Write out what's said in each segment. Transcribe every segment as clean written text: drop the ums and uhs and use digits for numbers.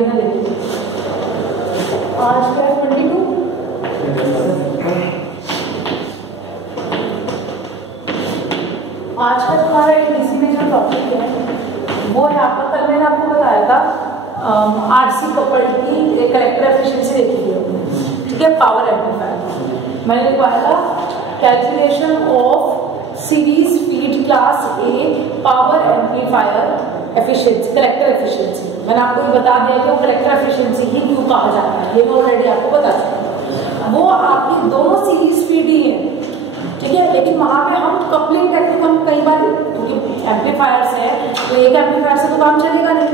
जल्दी में देखिए, आज क्या है 22। आज का तुम्हारा एडीसी में जो टॉपिक है वो है आपका, कल मैंने आपको बताया था आरसी कपल्ड की कलेक्टर एफिशिएंसी देखी है, ठीक है, पावर एम्पलीफायर। मैंने लिखवाया था calculation of series feed class A power amplifier efficiency, collector efficiency. मैंने आपको ये बता दिया कि वो कलेक्टर एफिशिएंसी ही क्यों कहा जाता है, ये मैं ऑलरेडी आपको बता चुका। वो आपकी दोनों सीरीज फीड ही है, ठीक है, लेकिन वहां पे हम कपलिंग टेक्निक हम कई बार, क्योंकि एम्पलीफायर्स है तो एक एम्पलीफायर से तो काम चलेगा नहीं,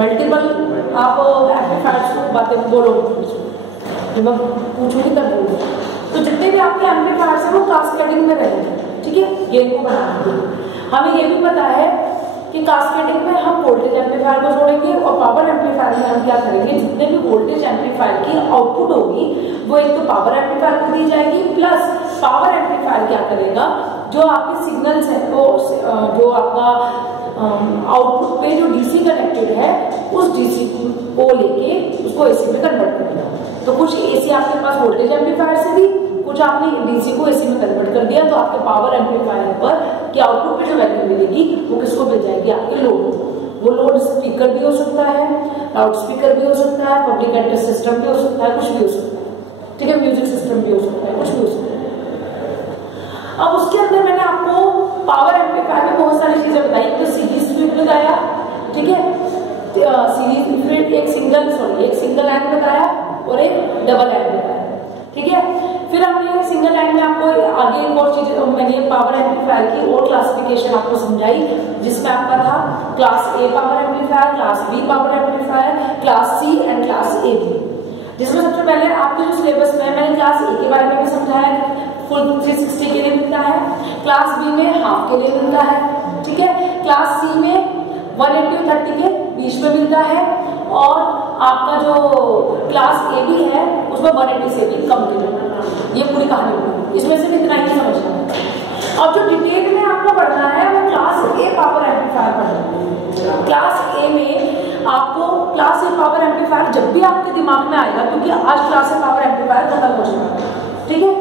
मल्टीपल आप एम्पलीफायर्स को बातें बोलो, जब मैं पूछूंगी तब बोलो। तो जितने भी आपके एम्पलीफायर्स है वो कास्केडिंग में रहेंगे, ठीक है, गेन को बनाने के लिए। हमें ये भी पता है कि कास्केडिंग में हम वोल्टेज एम्पलीफायर को जोड़ेंगे और पावर एम्पलीफायर में हम क्या करेंगे, जितने भी वोल्टेज एम्पलीफायर की आउटपुट होगी वो एक तो पावर एम्पलीफायर को दी जाएगी, प्लस पावर एम्पलीफायर क्या करेगा, जो आपके सिग्नल्स है तो जो आपका आउटपुट पे जो डीसी कनेक्टेड है उस डीसी को लेके उसको एसी में कन्वर्ट करेगा। तो कुछ एसी आपके पास वोल्टेज एम्पलीफायर से दी, कुछ आपने डीसी को एसी में कन्वर्ट कर दिया, तो आपके पावर एम्पलीफायर पर कि आउटपुट पे जो वैल्यू मिलेगी वो किसको मिल जाएगी, आपके लोड। वो लोड स्पीकर भी हो सकता है, लाउड स्पीकर भी हो सकता है, पब्लिक एड्रेस सिस्टम भी हो सकता है, कुछ भी हो सकता है, ठीक है, म्यूजिक सिस्टम भी हो सकता है, कुछ भी हो सकता है। अब उसके अंदर मैंने आपको पावर एम्पलीफायर में बहुत सारी चीजें बताई, तो सीरीज फीड बताया, ठीक है, सीरीज फीड एक सिंगल लाइन बताया और एक डबल लाइन बताया, ठीक है। फिर हमने सिंगल लाइन में आपको आगे एक और चीज, मैंने पावर एम्पलीफायर की और क्लासिफिकेशन आपको समझाई, जिसमें आपका था class A power amplifier, class B power amplifier, class C and class A B. जिसमें सबसे पहले आपके जो सिलेबस में मैंने क्लास ए के बारे में भी समझाया, फुल 360 के लिए मिलता है, क्लास बी में हाफ के लिए मिलता है, ठीक है, क्लास सी में 180 और 30 के बीच में मिलता है, और आपका जो क्लास ए बी है उसमें 180 से भी कम के लिए। ये पूरी कहानी होगी, इसमें से इतना ही समझना है। और जो डिटेल में आपको पढ़ना है वो क्लास ए पावर एम्पलीफायर पढ़ना है। क्लास ए में आपको क्लास ए पावर एम्पलीफायर जब भी आपके दिमाग में आएगा, क्योंकि आज क्लास ए पावर एम्पलीफायर खत्म हो जाएगा, ठीक है।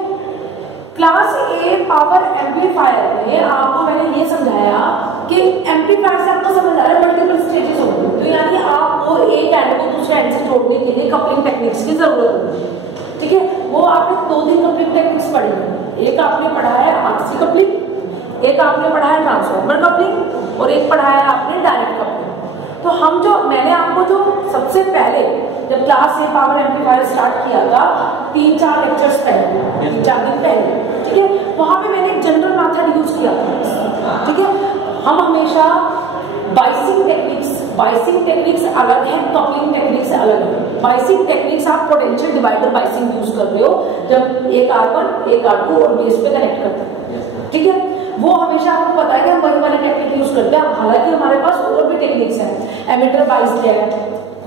क्लास ए पावर एम्पलीफायर में आपको मैंने ये समझाया कि एम्पलीफायर से आपको समझ आ रहा है मल्टीपल स्टेजेस होंगे, तो यानी आपको एक एंड को दूसरे एंड से जोड़ने के लिए कपलिंग टेक्निक्स की जरूरत होगी, ठीक है। वो आपने 2 कपलिंग टेक्निक्स पढ़ी है, एक आपने पढ़ा है आरसी कपलिंग, एक आपने पढ़ा है ट्रांसफार्मर कपलिंग, और एक पढ़ा है आपने डायरेक्ट कपलिंग। तो हम जो मैंने आपको जो सबसे पहले जब class A power amplifier start किया था 3-4 लेक्चर्स पहले, 3-4 दिन पहले, ठीक है, वहां पे मैंने एक जनरल मेथड यूज किया था, ठीक है। हम हमेशा बाइसिंग टेक्निक्स अलग है, कपलिंग टेक्निक्स अलग है। बाइसिंग टेक्निक्स आप पोटेंशियल डिवाइडर बाइसिंग यूज कर रहे हो, जब एक R1 एक R2 और बेस पे कनेक्ट करते हैं, ठीक है। वो हमेशा आपको पता है कि हम वही वाली टेक्निक यूज करते हैं, हालांकि हमारे पास और भी टेक्निक्स हैं, एमिटर बाइस है,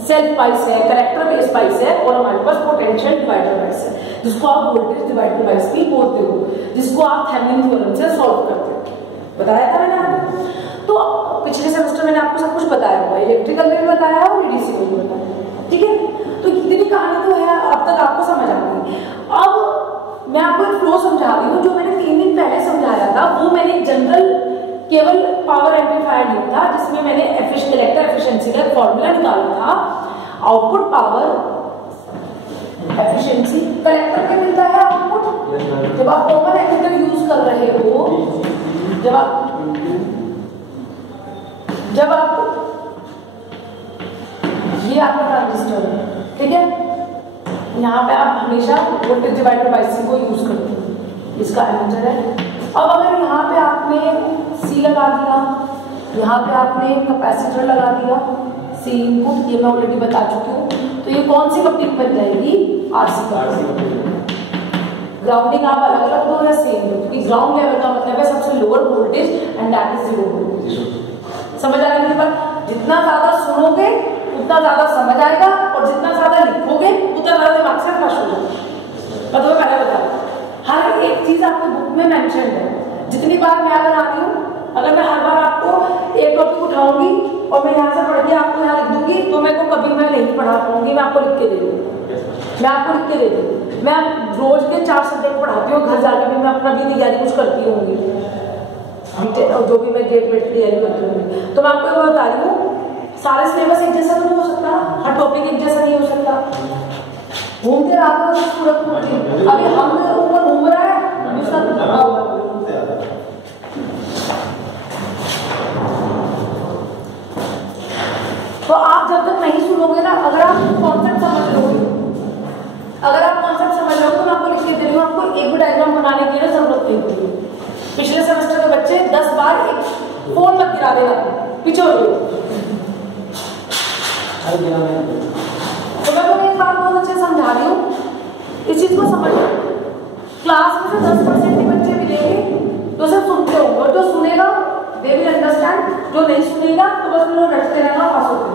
सेल्फ बाइस है, कलेक्टर बेस बाइस है, और हमारे पास पोटेंशियल डिवाइडर बाइस है, जिसको आप वोल्टेज डिवाइडर बाइस भी बोलते हो, जिसको आप थेवेनिन थ्योरम से सॉल्व करते हो, बताया था मैंने आपको। तो पिछले सेमेस्टर मैंने आपको सब कुछ बताया हुआ है, इलेक्ट्रिकल में भी बताया और डीसी में भी बताया, ठीक है। तो इतनी कहानी तो है, अब तक आपको समझ आ गई। अब मैं आपको एक फ्लो समझा रही हूँ, जो मैंने 3 दिन पहले समझाया था, वो मैंने जनरल केवल पावर एम्पलीफायर लिया था, जिसमें मैंने कलेक्टर एफिशिएंसी का फॉर्मूला निकाला था। आउटपुट पावर एफिशिएंसी कलेक्टर पे मिलता है आउटपुट, जब आप कॉमन एमिटर यूज कर रहे हो, जब आप ये आपका ट्रांजिस्टर है, ठीक है, यहाँ पे आप हमेशा वोल्टेज डिवाइडर बाइसिंग को यूज करते हो, इसका एमिटर है। अब अगर यहाँ पे आपने सी लगा दिया, यहाँ पे आपने कैपेसिटर लगा दिया, सी इनपुट, ये मैं ऑलरेडी बता चुकी हूँ, तो ये कौन सी कपलिंग बन जाएगी, आरसी कपलिंग। ग्राउंडिंग आप अलग अलग दो या सेम दो, क्योंकि ग्राउंड लेवल का मतलब है सबसे lower voltage and that is 0 voltage. समझ आ रहा है? जितना ज्यादा सुनोगे उतना ज्यादा समझ आएगा, और जितना ज्यादा लिखोगे उतना ज्यादा दिमाग से फ्लश हो जाएगा। मैं तुम्हें पहले बता, हर एक चीज आपको बुक में मेंशन है। जितनी बार मैं अगर आ रही हूँ, अगर मैं हर बार आपको एक टॉपिक उठाऊंगी और मैं यहाँ से पढ़ के आपको यहाँ लिख दूंगी, तो मेरे को कभी मैं नहीं पढ़ा पाऊंगी, मैं आपको लिख के दे दूँगी, मैं आपको लिख के दे दूँ। मैं रोज के 4 सब्जेक्ट पढ़ाती हूँ, घर जाके भी मैं अपना भी तैयारी कुछ करती होंगी, जो भी मैं गेट वेट की तैयारी करती हूँ। तो मैं आपको ये बता रही हूँ, सारे सिलेबस एक जैसा तो नहीं हो सकता, हर टॉपिक एक जैसा नहीं हो सकता। घूमते रहा पूरा अभी हम ऊपर घूम रहा है, तो आप जब तक नहीं सुनोगे ना, अगर आप कॉन्सेप्ट समझ लोगे, अगर आप कॉन्सेप्ट समझ लोगे तो मैं आपको लिख के दे रही हूँ, आपको एक भी डायग्राम बनाने की जरूरत नहीं होती। पिछले सेमेस्टर के बच्चे 10 बार एक फोन मत गिरा देना, पीछे हो गए। तो मैं तुम्हें एक बात बहुत अच्छे समझा रही हूँ, इस चीज को समझ लो। क्लास में से 10% के बच्चे मिलेंगे जो सिर्फ सुनते होंगे, और जो सुनेगा दे विल अंडरस्टैंड, जो नहीं सुनेगा तो बस उन्होंने रटते रहना, पास होते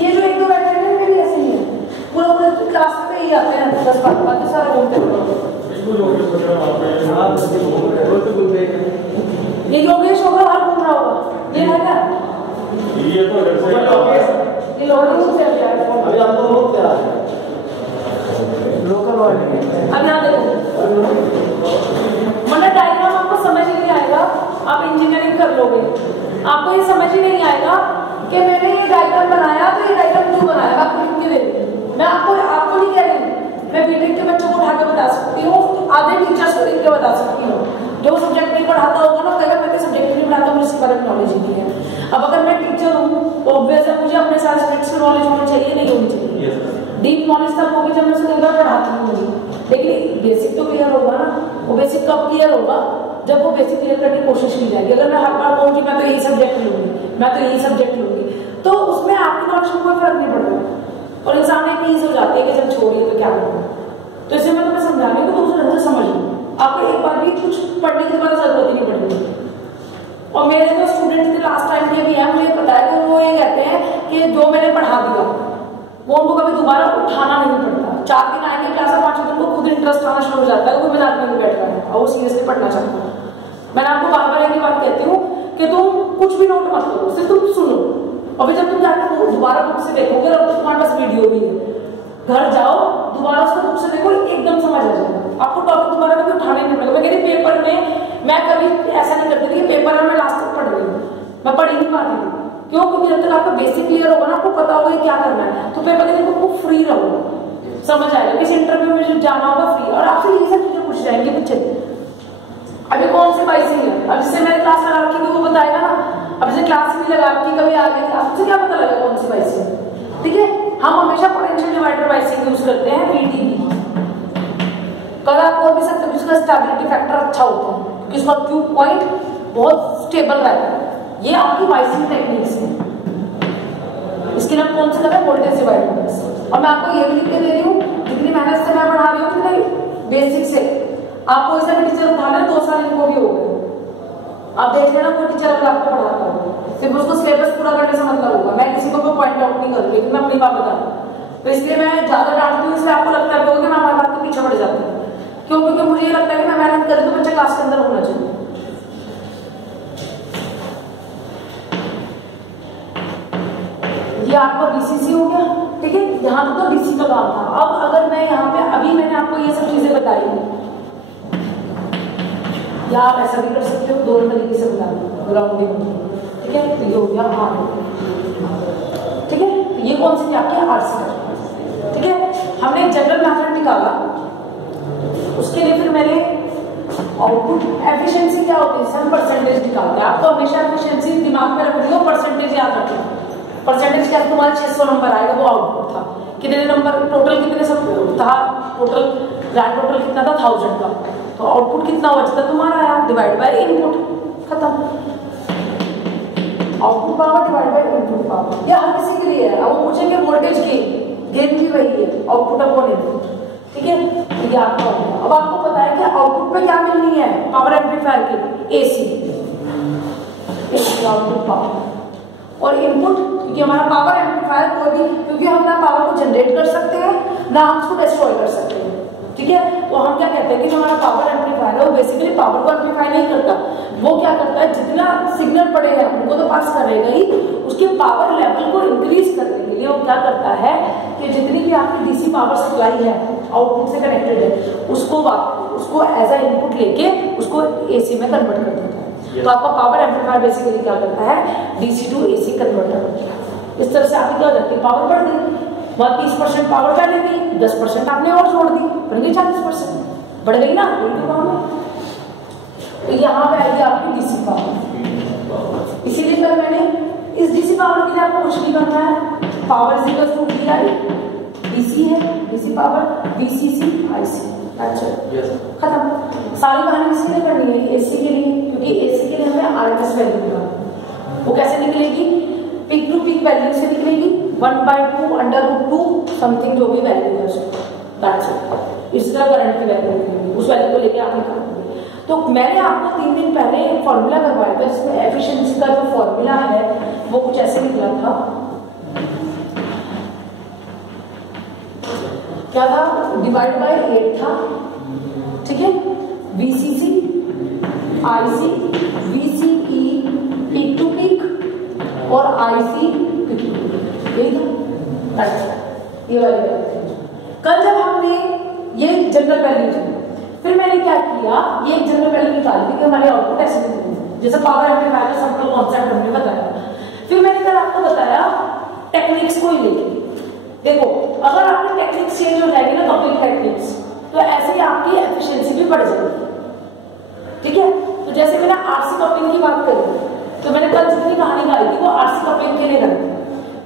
ये जो 1-2 बैठे हैं मेरी ऐसे ही है, पूरा क्लास में ही आते हैं 10 बाकी सारा घूमते ये योगेश होगा, हर घूम रहा होगा, ये है क्या? ये तो लोगों से अभी आपको लोग क्या लोकल वाले अब यहाँ देखो, मतलब डायग्राम आपको समझ ही नहीं आएगा, आप इंजीनियरिंग कर लोगे, आपको ये समझ ही नहीं आएगा कि मैंने ये डायग्राम बनाया, तो ये डायग्राम क्यों बनाया, आपको लिख के दे रही। मैं आपको नहीं कह रही, मैं बीटेक के बच्चों को उठा के बता सकती हूँ, आधे टीचर्स को लिख के बता सकती हूँ। जो सब्जेक्ट नहीं पढ़ाता होगा ना, कहेगा मैं तो सब्जेक्ट नहीं पढ़ाता, मुझे इसके बारे में नॉलेज नहीं है। अब अगर मैं टीचर हूँ तो ऑब्वियस है मुझे अपने सारे सब्जेक्ट्स की नॉलेज होनी चाहिए, नहीं होनी चाहिए। डीप नॉलेज तब होगी जब मैं उसे कई बार पढ़ाती हूँ, लेकिन बेसिक तो क्लियर होगा ना। वो बेसिक कब क्लियर होगा, जब वो बेसिक क्लियर करने की कोशिश की जाएगी। अगर मैं हर बार कहूँगी मैं तो यही सब्जेक्ट लूंगी, मैं तो यही सब्जेक्ट लूंगी, तो उसमें आपकी नॉलेज में कोई फर्क नहीं पड़ेगा और इंसान एक ईज हो जाती है कि जब छोड़िए तो क्या करूँ। तो इसलिए मैं तुम्हें समझा रही हूँ कि दूसरे ढंग से समझ लो, आपको एक बार भी कुछ पढ़ने की दोबारा जरूरत ही नहीं पड़ेगी। और मेरे जो स्टूडेंट थे लास्ट टाइम के भी हैं, मुझे पता है कि वो ये कहते हैं कि जो मैंने पढ़ा दिया वो उनको कभी दोबारा उठाना नहीं पड़ता। 4 दिन आएंगे क्लास में, 5 दिन को खुद इंटरेस्ट आना शुरू हो जाता है, वो मजाक में नहीं बैठ रहा है और वो सीरियसली पढ़ना चाहता है। मैंने आपको बार बार एक ही बात कहती हूँ कि तुम कुछ भी नोट मत करो, सिर्फ तुम सुनो, और फिर जब तुम जाकर दोबारा बुक से देखोगे, अब तुम्हारे पास वीडियो भी है, घर जाओ दोबारा उसको बुक से देखो, एकदम समझ आ जाएगा, आपको टॉपिक दोबारा कभी उठाने नहीं पड़ेगा। मैं कहती पेपर में मैं कभी ऐसा नहीं करती थी कि पेपर में मैं लास्ट तक पढ़ रही हूँ, मैं पढ़ ही नहीं पाती थी। क्यों? क्योंकि जब तक आपका बेसिक क्लियर होगा ना, आपको पता होगा क्या करना है, तो पेपर के दिन आपको फ्री रहो, समझ आएगा। किसी इंटरव्यू में जाना होगा फ्री, और आपसे ये सब चीजें पूछ जाएंगे बच्चे। अभी कौन सी बाइसिंग है, अब जिससे मैंने क्लास लगा रखी वो बताएगा ना, अब जैसे क्लास भी लगा रखी, कभी आ गई क्लास से क्या पता लगा कौन सी बाइसिंग। ठीक है, हम हमेशा पोटेंशियल डिवाइडर बाइसिंग यूज करते हैं, VDB। कल आप और भी सकते हैं, जिसका स्टेबिलिटी फैक्टर अच्छा होता है, क्योंकि उसका क्यू पॉइंट बहुत स्टेबल रहता है। ये आपकी बाइसिंग टेक्निक्स है। इसके नाम कौन से करते हैं? Voltage divider. और मैं आपको ये भी लिख के दे रही हूँ, जितनी मेहनत से मैं पढ़ा रही हूँ, कितने बेसिक से आपको इसे भी टीचर उठा लें, 2 साल इनको भी हो गए। आप देख लेना कोई टीचर अगर आपको पढ़ाता हो, सिर्फ उसको सिलेबस पूरा करने से मतलब होगा। मैं किसी को पॉइंट आउट नहीं करूँगी, लेकिन मैं अपनी बात बता रही हूँ। तो इसलिए मैं ज्यादा डांटती हूँ, इसलिए आपको लगता है कि मैं हमारी बात के पीछे पड़ जाती हूँ। क्यों? क्योंकि मुझे ये लगता है कि मैं मेहनत करूँ तो बच्चा क्लास के अंदर होना चाहिए। ये आपका BCC हो गया, ठीक है, यहाँ तो DC का काम था। अब अगर मैं यहाँ पे अभी मैंने आपको ये सब चीजें बताई, या आप ऐसा भी कर सकते हो, 2 तरीके से बता दो, राउंडिंग, ठीक है। तो ये हो गया ठीक है। ये कौन सी थी आपकी? RC, ठीक है। हमने जनरल मेथड निकाला, उसके लिए फिर मैंने आउटपुट एफिशिएंसी क्या होती है, सब परसेंटेज निकालते हैं। आप तो हमेशा एफिशिएंसी दिमाग में रख लो, परसेंटेज याद रखो। परसेंटेज क्या तुम्हारा 600 नंबर आएगा, वो आउटपुट था। कितने नंबर टोटल, कितने सब था टोटल, ग्रैंड टोटल कितना था 1000 का, तो आउटपुट कितना हुआ जितना तुम्हारा आया, डिवाइड बाय इनपुट, खत्म। Output power divide by input power. ये हर किसी के लिए है। अब वो पूछेंगे वोल्टेज गेन भी वही है, आउटपुट अपॉन इनपुट, ठीक है। तो ये आपका हो गया। अब आपको पता है कि आउटपुट में क्या मिलनी है पावर एम्पलीफायर की, एसी आउटपुट पावर, और इनपुट, क्योंकि हमारा पावर एम्पलीफायर कोई भी, क्योंकि हम ना पावर को जनरेट कर सकते हैं ना हम उसको डिस्ट्रॉय कर सकते हैं, ठीक है। तो हम क्या कहते हैं कि जो हमारा पावर एम्पलीफायर है वो बेसिकली पावर को एम्पलीफाई नहीं करता, वो क्या करता है जितना सिग्नल पड़े हैं उनको तो पास करेगा ही, उसके पावर लेवल को इंक्रीज करने के लिए वो क्या करता है कि जितनी भी आपकी डीसी पावर सप्लाई है आउटपुट से कनेक्टेड है उसको एज अ इनपुट लेके उसको एसी में कन्वर्ट कर देता है। तो आपका पावर एम्पलीफायर बेसिकली क्या करता है, डीसी टू एसी कन्वर्टर होता है। इस तरह से आपकी क्या हो जाती है, पावर बढ़ गई, वहां 30% पावर पहले थी, 10% आपने और जोड़ दी, बन गई 40%, बढ़ गई ना पावर। तो यहाँ पे आएगी आपकी डीसी पावर। इसीलिए कल मैंने इस डीसी पावर के लिए आपको कुछ नहीं करना है, power is equal to V, DC है डीसी पावर, वीसीसी आईसी, खत्म। सारी कहानी किसी ने करनी है, एसी के लिए, क्योंकि एसी के लिए हमें आरएमएस वैल्यू निकालनी, वो कैसे निकलेगी, पीक टू पीक वैल्यू से निकलेगी, 1/2 √2 समथिंग जो भी वैल्यू है उसको, इस तरह करंट की वैल्यू निकलेगी, उस वैल्यू को लेके आप निकालेंगे। तो मैंने आपको 3 दिन पहले एक फॉर्मूला करवाया था जिसमें एफिशिएंसी का जो फॉर्मूला है वो कुछ ऐसे निकला था, क्या था, डिवाइड बाय 8 था, ठीक है, VCC IC VCE peak to peak और आईसी पीक टू पीक, यही था। अच्छा, ये वाली कल जब हमने ये जनरल वैल्यू थी, फिर मैंने क्या किया, ये एक जनरल वैल्यू निकाल दी कि हमारे आउटपुट ऐसे निकलेंगे, जैसे पावर एम्पलीफायर का सबका कॉन्सेप्ट हमने बताया। फिर मैंने कल आपको बताया टेक्निक्स को ही लेके, देखो अगर आपकी टेक्निक्स चेंज हो जाएगी ना, कपलिंग टेक्निक्स, तो ऐसे ही आपकी एफिशिएंसी भी बढ़ जाएगी, ठीक है। तो जैसे मैंने आरसी कपलिंग की बात करी, तो मैंने कल जितनी कहानी गाई थी वो आरसी कपलिंग के लिए गई,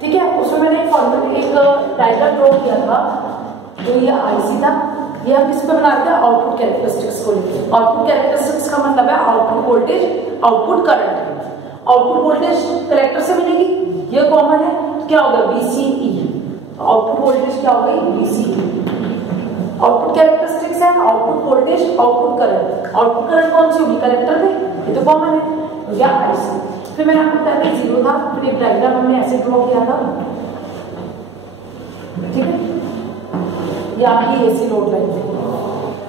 ठीक है। उसमें मैंने एक डायग्राम ड्रॉ किया था, जो ये आईसी था, ये हम किस पे बना रहे थे, आउटपुट कैरेक्टरिस्टिक्स को लेके। आउटपुट कैरेक्टरिस्टिक्स का मतलब है output voltage, output current. Output voltage collector से मिलेगी, ये कॉमन है, तो क्या होगा, वीसीई, आउटपुट वोल्टेज क्या हो गई, वीसीई। आउटपुट कैरेक्टरिस्टिक्स है output voltage, output current. Output current कौन सी होगी, कलेक्टर पे, ये तो कॉमन है, या आईसी। फिर मैंने आपको बताया कि 0 था, फिर एक डायग्राम हमने ऐसे ड्रॉ किया था, ठीक है, ये आपकी एसी लोड लाइन,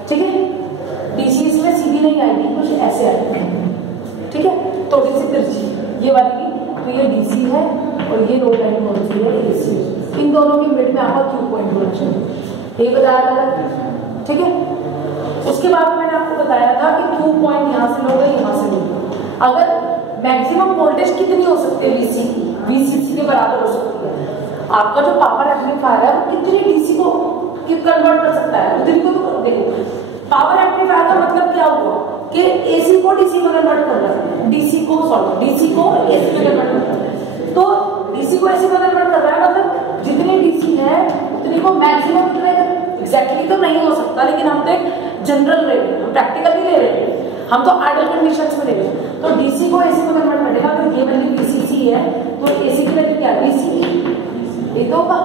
ठीक है। डीसी इसमें सीधी नहीं आएगी, कुछ ऐसे आएगी, ठीक है, थोड़ी सी तिरछी, ये वाली की, तो ये डीसी है और ये लोड लाइन कौन सी है, एसी। इन दोनों के मिड में आपका क्यू पॉइंट होना चाहिए, ये बताया था, ठीक है। उसके बाद मैंने आपको बताया था कि क्यू पॉइंट यहाँ से लोगे, यहाँ से लोगे, अगर मैक्सिमम वोल्टेज कितनी हो सकती है, वीसीसी के बराबर हो सकती है। आपका जो पावर एम्पलीफायर है वो कितनी डीसी को कन्वर्ट कर सकता है, उतनी को तो देखो। पावर एम्पलीफायर का मतलब क्या हुआ कि एसी को डीसी में कन्वर्ट कर रहा है, डीसी को एसी में कन्वर्ट कर रहा है। तो डीसी को एसी में कन्वर्ट कर रहा है, मतलब जितनी डीसी है उतनी को मैक्सिमम एग्जैक्टली तो नहीं हो सकता, लेकिन हम तो एक जनरल रेट, हम प्रैक्टिकल नहीं ले रहे हैं, हम तो आइडल कंडीशंस में ले रहे हैं। तो डीसी को एसी में कन्वर्ट करेगा, अगर ये वैल्यू वीसीसी है तो एसी की वैल्यू क्या है, वीसीई, ये तो होगा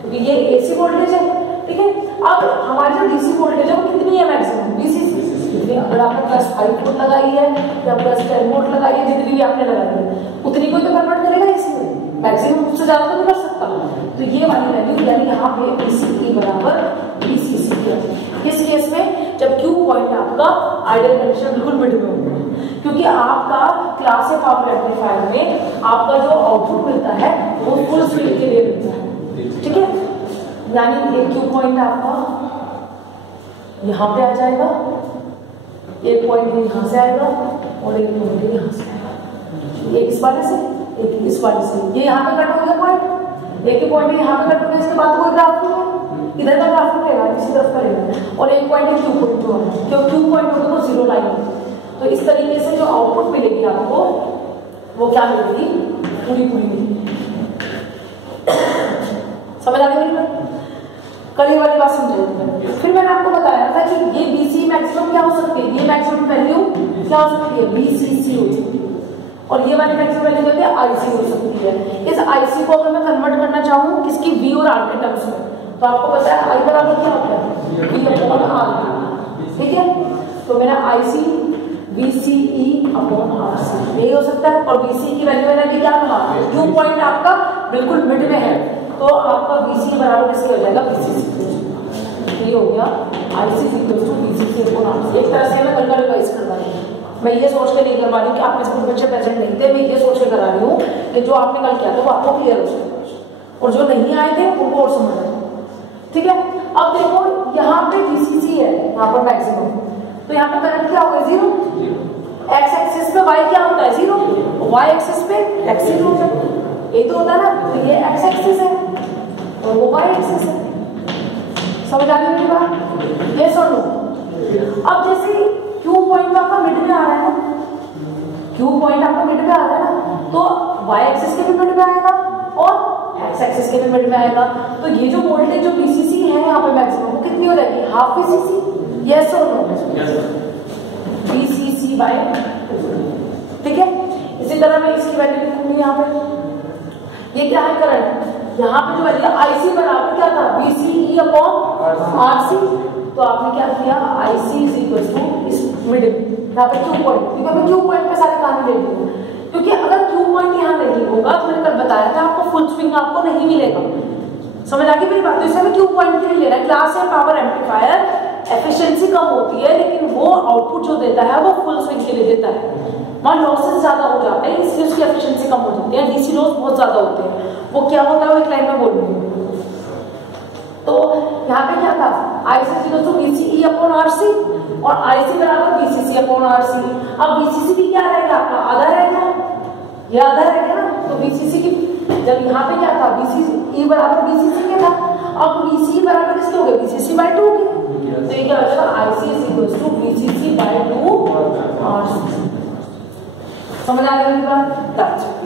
क्योंकि ये एसी वोल्टेज है, ठीक है। अब हमारी जो डीसी वोल्टेज है वो कितनी है, मैक्सिमम वीसीसी। अगर आपने +5 वोल्ट लगाई है या +10 वोल्ट लगाई है, जितनी भी आपने लगाई है उतनी को तो कन्वर्ट करेगा एसी में, मैक्सिमम उससे ज्यादा तो नहीं कर सकता। तो ये वाली वैल्यू यानी यहाँ पे वीसीई बराबर वीसीसी। इस केस में जब क्यू पॉइंट आपका आइडियल कंडीशन बिल्कुल मिड में होगा, क्योंकि आपका क्लास ए पावर एम्पलीफायर में आपका जो आउटपुट मिलता है वो फुल स्पीड के लिए मिलता है, ठीक है। यानी एक क्यू पॉइंट आपका यहाँ पे आ जाएगा, एक पॉइंट यहाँ से आएगा और एक पॉइंट यहाँ से आएगा, एक इस वाले से एक इस वाले से, ये यहाँ पे कट हो गया पॉइंट, एक ही पॉइंट यहाँ पे कट हो गया, इसके बाद कोई ग्राफ नहीं है, इधर का ग्राफ नहीं रहेगा, इसी तरफ का रहेगा, और एक पॉइंट क्यू पॉइंट हुआ, क्यों क्यू पॉइंट होगा तो 0 लाइन। तो इस तरीके से जो आउटपुट मिलेगी आपको वो क्या मिलेगी, पूरी मिलेगी। समझ आ गई मेरी कल ये वाली बात समझिए। फिर मैंने आपको बताया था कि ये बीसी मैक्सिमम क्या हो सकती है, ये मैक्सिमम वैल्यू क्या हो सकती है, बीसीसी हो सकती है। और ये वाली मैक्सिमम वैल्यू कहते हैं आईसी हो सकती है। इस आईसी को अगर मैं कन्वर्ट करना चाहूँ किसकी वी और आर के टर्म्स में, तो आपको पता है आई बराबर क्या होता है वी अपॉन आर, ठीक है। तो मेरा आईसी VCE अपॉन RC यही हो सकता है। और VCE की वैल्यू मैंने अभी क्या कहा, क्यू पॉइंट आपका बिल्कुल मिड में है, तो आपका VCE बराबर कैसे हो जाएगा VCC, ये हो गया IC VCC अपॉन RC। एक तरह से मैं कल का रिवाइज करवा रही हूँ, मैं ये सोच के नहीं करवा रही हूँ कि आप में से कुछ बच्चे प्रेजेंट नहीं थे, मैं ये सोच के करा रही हूँ कि जो आपने कल किया था वो आपको क्लियर हो जाए और जो नहीं आए थे उनको और समझ आए, ठीक है। अब देखो यहाँ पे VCC है, यहाँ पर मैक्सिमम, तो यहाँ पे करंट क्या होगा 0, एक्स एक्सिस पे y क्या होता है 0, y एक्सिस पे x 0 होता है, यही तो होता है ना। तो ये x एक्सिस है और वो y एक्सिस है, समझ आ गई मेरी बात, ये सुन लो। अब जैसे Q पॉइंट आपका मिड में आ रहा है ना, Q पॉइंट आपका मिड में आ रहा है ना, तो y एक्सिस के भी मिड में आएगा और x एक्सिस के भी मिड में आएगा। तो ये जो वोल्टेज जो VCC है यहाँ पे मैक्सिमम वो कितनी हो जाएगी, हाफ VCC, यस और नो, VCC बाय 2, ठीक है। इसी तरह मैं इसकी वैल्यू लिखूंगी यहाँ पे, ये क्या है करंट, यहाँ पे जो वैल्यू IC बराबर क्या था VCE अपॉन RC, तो आपने क्या किया IC इज इक्वल टू इस मिडिल यहाँ पे Q पॉइंट, क्योंकि मैं Q पॉइंट पे सारे काम ले लूँ, क्योंकि अगर Q पॉइंट यहाँ नहीं होगा तो मैंने कल बताया था आपको फुल स्विंग आपको नहीं मिलेगा, समझ आ गई मेरी बात। तो इसे हमें Q पॉइंट के लिए लेना है। क्लास या पावर एम्पलीफायर एफिशिएंसी कम होती है लेकिन वो आउटपुट जो देता है वो फुल स्विंग के लिए देता है, वहाँ लॉसेस ज्यादा हो जाते हैं इसलिए उसकी एफिशिएंसी कम हो जाती है, डीसी लॉस बहुत ज्यादा होते हैं। वो क्या होता है वो एक लाइन में बोलूंगी। तो यहाँ पे क्या था IC equal to VCE upon RC और IC बराबर VCC अपॉन RC। अब VCC भी क्या रहेगा आपका आधा रहेगा, ये आधा रहेगा ना, तो VCC की जब यहाँ पे क्या था VCE बराबर VCC के था, अब VCE बराबर किसके हो गए VCC बाय 2 के, तो ये क्या हो जाएगा IC is equal to VCC by 2 RC। समझ आ गई बात,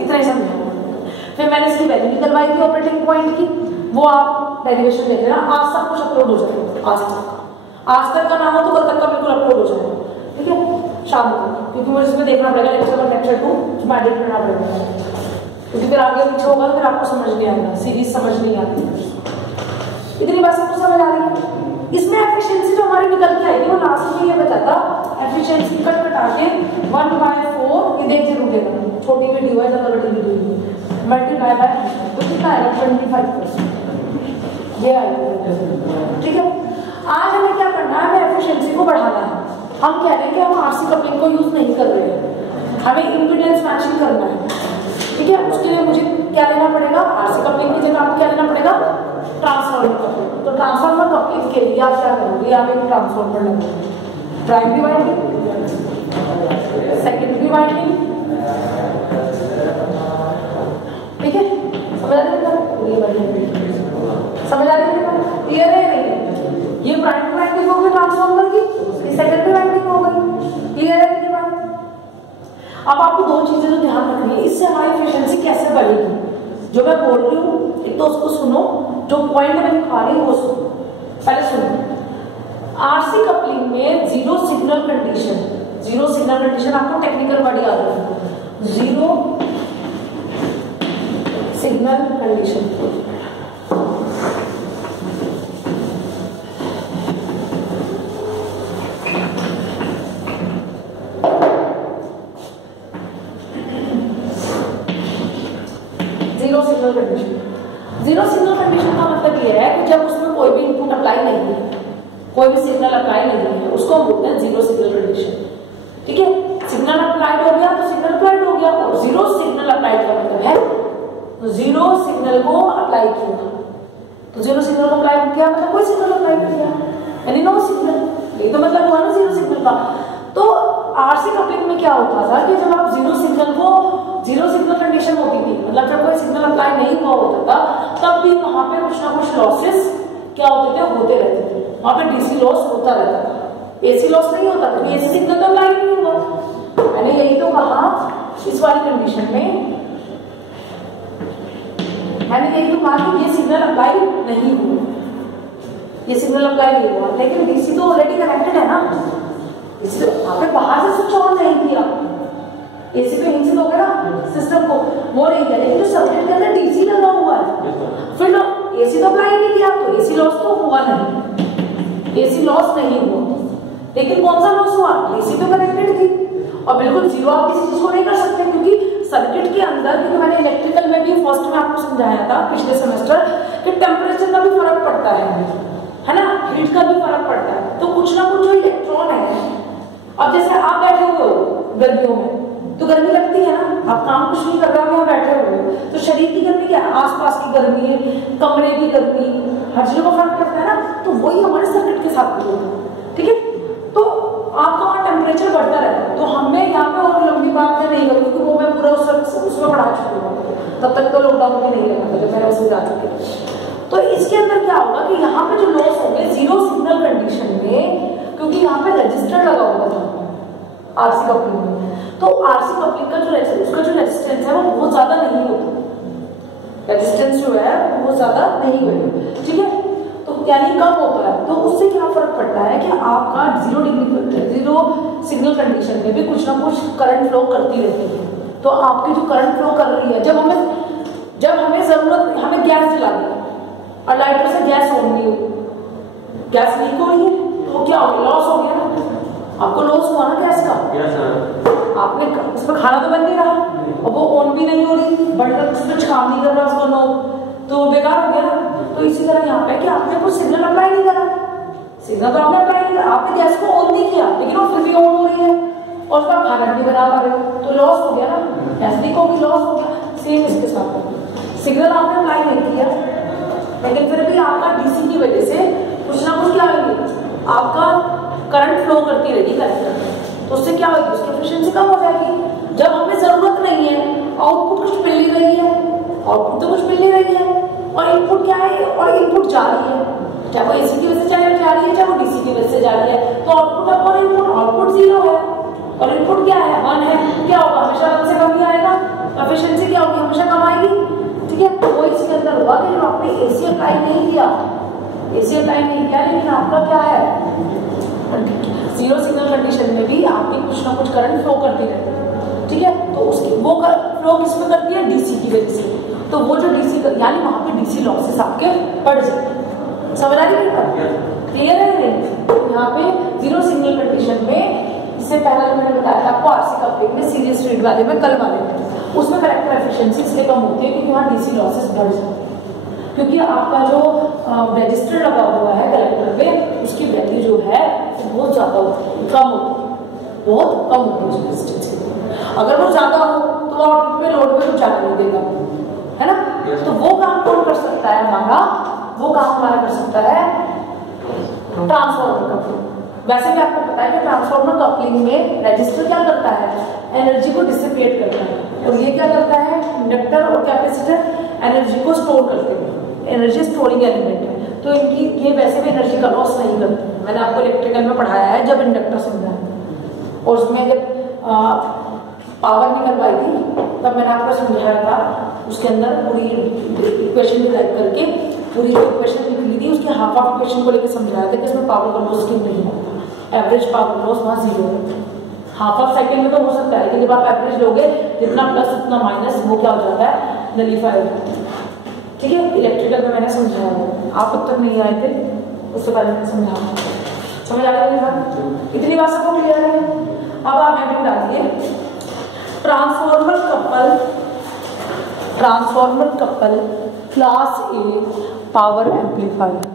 इतना ही समझो। फिर मैंने इसकी वैल्यू निकलवाई थी ऑपरेटिंग पॉइंट की, वो आप डेरिवेशन ले लेना, आज सब कुछ अपलोड हो जाएगा, आज तक का ना हो तो कल तक का बिल्कुल अपलोड हो जाएगा, ठीक है, शाम तक, क्योंकि मुझे इसमें देखना पड़ेगा लेक्चर 1 लेक्चर 2 उसमें एडिट करना पड़ेगा, क्योंकि फिर आगे पीछे होगा तो फिर आपको समझ नहीं आएगा, सीरीज समझ नहीं आती। इतनी बात सबको समझ आ रही है। इसमें एफिशिएंसी जो हमारी निकल के आएगी वो लास्ट में ये बताता एफिशिएंसी कट कटा के 1/4, ये देख जरूर देगा, छोटी वीडियो है ज्यादा बड़ी वीडियो है, मल्टीप्लाई बाय तो कितना आएगा 25%, ये आएगा, ठीक है। आज हमें क्या करना है, हमें एफिशिएंसी को बढ़ाना है। हम कह रहे हैं कि हम आरसी कपलिंग को यूज नहीं कर रहे हैं, हमें इम्पीडेंस मैचिंग करना है, ठीक है। उसके लिए मुझे क्या लेना पड़ेगा, आरसी कपलिंग की जगह आपको क्या लेना पड़ेगा ट्रांसफार्मर कपलिंग। तो ट्रांसफार्मर कपलिंग के लिए आप क्या करोगे, आप एक ट्रांसफार्मर लगोगे, प्राइमरी वाइंडिंग, सेकेंडरी वाइंडिंग, ठीक है, समझ आ रही है, समझ आ रही है, क्लियर है नहीं, ये प्राइमरी वाइंडिंग हो गई ट्रांसफार्मर की, ये सेकेंडरी वाइंडिंग हो गई, क्लियर है ये बात। अब आपको दो चीजें जो ध्यान रखनी है, इससे हमारी एफिशिएंसी कैसे बढ़ेगी, जो मैं बोल रही हूँ एक तो उसको सुनो, जो पॉइंट मैं लिखा रही हूँ वो सुनो, पहले सुनो। आरसी कपलिंग में जीरो सिग्नल कंडीशन आपको टेक्निकल वर्ड याद रखना, zero signal condition, zero signal condition का मतलब ये है कि जब उसमें कोई भी इनपुट अप्लाई नहीं है, कोई भी सिग्नल अप्लाई नहीं है, उसको हम बोलते हैं जीरो सिग्नल कंडीशन, ठीक है। सिग्नल अप्लाइड हो गया तो सिग्नल अप्लाइड हो गया, और जीरो सिग्नल अप्लाइड का मतलब है तो जीरो सिग्नल को अप्लाई किया, तो जीरो सिग्नल को अप्लाई किया मतलब कोई सिग्नल अप्लाई नहीं किया, यानी नो सिग्नल, यही तो मतलब हुआ ना जीरो सिग्नल का। तो आरसी कपलिंग में क्या होता था कि जब आप जीरो सिग्नल कंडीशन होती थी, मतलब जब कोई सिग्नल अप्लाई नहीं हुआ होता था, तब भी वहां पे कुछ ना कुछ लॉसेस क्या होते थे, होते रहते थे, वहां पे डीसी लॉस होता रहता था, एसी लॉस नहीं होता था, एसी सिग्नल तो अप्लाई नहीं हुआ। मैंने यही तो कहा इस वाली कंडीशन में, मैंने यही तो कहा कि ये सिग्नल अप्लाई नहीं हुआ, ये सिग्नल अप्लाई नहीं हुआ, लेकिन डीसी तो ऑलरेडी कनेक्टेड है ना, इसलिए आपने बाहर से स्विच ऑन नहीं किया, एसी पे यहीं से दोगे ना, सिस्टम को वो नहीं किया, लेकिन जो सर्किट के अंदर डीसी लगा हुआ है, फिर एसी तो अप्लाई नहीं किया तो एसी लॉस तो हुआ नहीं, एसी लॉस नहीं हुआ, लेकिन कौन सा लॉस हुआ, एसी तो कनेक्टेड थी। और बिल्कुल जीरो आप किसी चीज को नहीं कर सकते, क्योंकि सर्किट के अंदर, क्योंकि मैंने इलेक्ट्रिकल में भी फर्स्ट में आपको समझाया था पिछले सेमेस्टर कि टेम्परेचर का भी फर्क पड़ता है ना, हीट का भी फर्क पड़ता है। तो कुछ ना कुछ जो इलेक्ट्रॉन है, अब जैसे आप बैठे हुए हो गर्मियों में तो गर्मी लगती है ना, आप काम कुछ नहीं कर रहे हो, यहाँ बैठे हुए हो, तो शरीर की गर्मी क्या है, आसपास की गर्मी, कमरे की गर्मी, हर चीजों का फर्क पड़ता है ना। तो वही हमारे सर्किट के साथ भी होता है, ठीक है। तो आपका वहाँ टेम्परेचर बढ़ता रहता है, तो हमें यहाँ पे और लंबी बात में नहीं करूँगी, वो मैं पूरा उसमें पढ़ा चुकी हूँ, तब तक तो लॉकडाउन में नहीं लगा था जब मैंने उसमें जा चुकी। तो इसके अंदर क्या होगा कि यहाँ पे जो लॉस होंगे जीरो सिग्नल कंडीशन में, क्योंकि यहाँ पे रजिस्टर लगा हुआ था आरसी कपलिंग में, तो आरसी कपलिंग का जो उसका जो रेजिस्टेंस है वो बहुत ज्यादा नहीं होता, रेजिस्टेंस जो है वो ज्यादा नहीं होगा, ठीक है। तो यानी कम होता है, तो उससे क्या फर्क पड़ता है कि आपका जीरो सिग्नल कंडीशन में भी कुछ ना कुछ करंट फ्लो करती रहती है। तो आपकी जो करंट फ्लो कर रही है, जब हमें जरूरत, हमें गैस जला दी और लाइटर से गैस ऑन नहीं हुई, गैस लीक हो रही है, तो क्या हो गया, लॉस हो गया ना, आपको लॉस हुआ ना गैस का, आपने उसमें खाना तो बन नहीं रहा और वो ऑन भी नहीं हो रही, बर्तन कुछ काम नहीं कर रहा उसको नो, तो बेकार हो गया ना। तो इसी तरह यहाँ पे कि आपने कुछ सिग्नल अप्लाई नहीं करा, सिग्नल तो आपने अप्लाई नहीं करा, आपने गैस को ऑन नहीं किया, लेकिन वो फिर भी ऑन हो रही है और उसका खाना नहीं बना पा रहे हो, तो लॉस हो गया ना, गैस लीक होगी, लॉस हो गया। सेम इसके साथ सिग्नल आपने अप्लाई नहीं किया, लेकिन फिर भी आपका डीसी की वजह से कुछ ना कुछ क्या होगी, आपका करंट फ्लो करती रहेगी कलेक्टर में, तो उससे क्या होगी, उसकी एफिशिएंसी कम हो जाएगी। जब हमें जरूरत नहीं है, आउटपुट कुछ मिल नहीं रही है, आउटपुट तो कुछ मिल नहीं रही है, और इनपुट क्या है, और इनपुट जा रही है, चाहे वो एसी की वजह से जा रही है, चाहे वो डीसी की वजह से जा रही है, तो आउटपुट अब और इनपुट, आउटपुट जीरो है और इनपुट क्या है, 1 है, क्या होगा, हमेशा 1 से कम ही आएगा, एफिशिएंसी क्या होगी, हमेशा कम आएगी, ठीक है। तो वो इसके अंदर हुआ कि जब आपने एसी अप्लाई नहीं किया, लेकिन आपका क्या है, जीरो सिग्नल कंडीशन में भी आपकी कुछ ना कुछ करंट फ्लो करती रहती है, ठीक है। तो उसकी वो फ्लो किसमें करती है, डीसी की वजह से, तो वो जो डीसी यानी वहां पे डीसी लॉसेस आपके बढ़ जाते, समझ आ रही है, क्लियर है नहीं। तो यहाँ पे जीरो सिग्नल कंडीशन में, इससे पहले मैंने बताया था आपको आरसी कपलिंग में, सीरीज रीड वाले में, कल वाले में, उसमें कलेक्टर एफिशिएंसी इसलिए कम होती है क्योंकि वहाँ डीसी लॉसेस बढ़ जाते हैं, क्योंकि आपका जो रजिस्टर लगा हुआ है कलेक्टर पे, उसकी वैल्यू जो है बहुत ज्यादा होती है, कम होती है, बहुत कम होती है रेजिस्टेंस। अगर वो ज्यादा हो तो आउटपुट में लोड में कुछ जाने नहीं देगा, है ना। तो वो काम कौन कर सकता है हमारा, वो काम हमारा कर सकता है ट्रांसफार्मर कपलिंग। वैसे भी आपको पता है कि ट्रांसफार्मर कपलिंग में रजिस्टर क्या करता है, एनर्जी को डिसिपेट करता है, और ये क्या करता है, इंडक्टर और कैपेसिटर एनर्जी को स्टोर करते हैं, एनर्जी स्टोरिंग एलिमेंट है, तो इनकी ये वैसे भी एनर्जी का लॉस नहीं करते। मैंने आपको इलेक्ट्रिकल में पढ़ाया है जब इंडक्टर समझाया, और उसमें जब पावर निकलवाई थी तब मैंने आपको समझाया था, उसके अंदर पूरी इक्वेशन डिराइव करके पूरी जो इक्वेशन निकली थी उसकी हाफ ऑफ इक्वेशन को लेकर समझाया था कि इसमें पावर का लॉस क्यों नहीं होता, एवरेज पावर लॉस वहाँ 0 है। हाफ ऑफ सेकेंड में तो हो सकता है कि जब आप एवरेज लोगे जितना प्लस उतना माइनस, वो क्या हो जाता है, नलीफाई हो जाता है, ठीक है। इलेक्ट्रिकल में मैंने समझाया था, आप अब तक नहीं आए थे, उससे पहले मैंने समझाया, समझ आ रही है, इतनी बात सबको क्लियर है। अब आप हेडिंग डालिए transformer couple class A power amplifier.